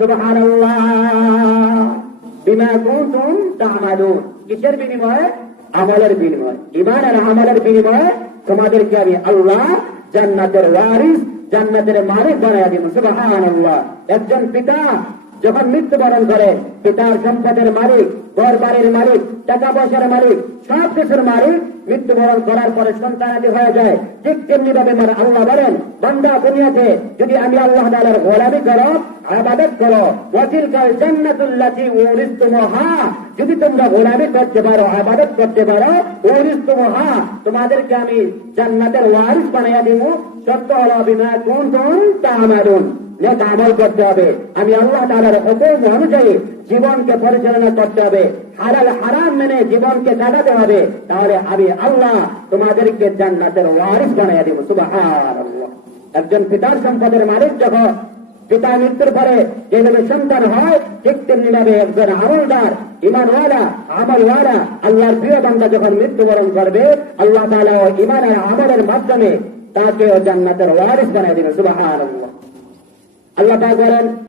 সুবহানাল্লাহ বিমা কুনতুম তা'মালুন। কিসের বিনিময়ে? আমলের বিনিময়ে। ঈমান আর আমলের বিনিময়ে তোমাদেরকে আমি আল্লাহ জান্নাতের ওয়ারিস, জান্নাতের মালিক বানায়া দিব। সুবহানাল্লাহ। একজন পিতা যখন মৃত্যুবরণ করে, পিতার সম্পদের মালিক, ঘর বাড়ির মালিক, টাকা পয়সার মালিক, সব কিছুর মালিক মৃত্যুবরণ করার পরে সন্তানাদি হয়ে যায়। ঠিক তেমনি ভাবে আল্লাহ বলেন, বান্দা দুনিয়াতে যদি আমি আল্লাহ তাআলার গোলামি করো, ইবাদত করো, ওয়াতিলকাল জান্নাতুল্লাতী উরিসতুমুহা, যদি তোমরা গোলামি করতে পারো, ইবাদত করতে পারো, উরিসতুমুহা, তোমাদেরকে আমি জান্নাতের ওয়ারিস বানাইয়া দিব। শর্ত হলো বিমা কুনতুম তা'মালুন, নেক আমল করতে হবে। আমি আল্লাহ তাআলার হুকুম অনুযায়ী জীবনকে পরিচালনা করতে হবে, হালাল হারাম মেনে জীবনকে কাটাতে হবে। তাহলে আমি আল্লাহ তোমাদেরকে জান্নাতের ওয়ারিস বানাইয়া দেব। সুবহানাল্লাহ। একজন পিতার সম্পদের মালিক যখন পিতা মৃত্যুর পরে যেভাবে সন্তান হয়, ঠিক তেমনি ভাবে একজন আমলদার, ঈমানওয়ালা, আমলওয়ালা, আল্লাহর প্রিয় বান্দা যখন মৃত্যুবরণ করবে, আল্লাহ তাআলা ঈমান আর আমলের মাধ্যমে তাকে জান্নাতের ওয়ারিস বানাইয়া দেবে। সুবহানাল্লাহ। আল্লাহ তাআলা বলেন,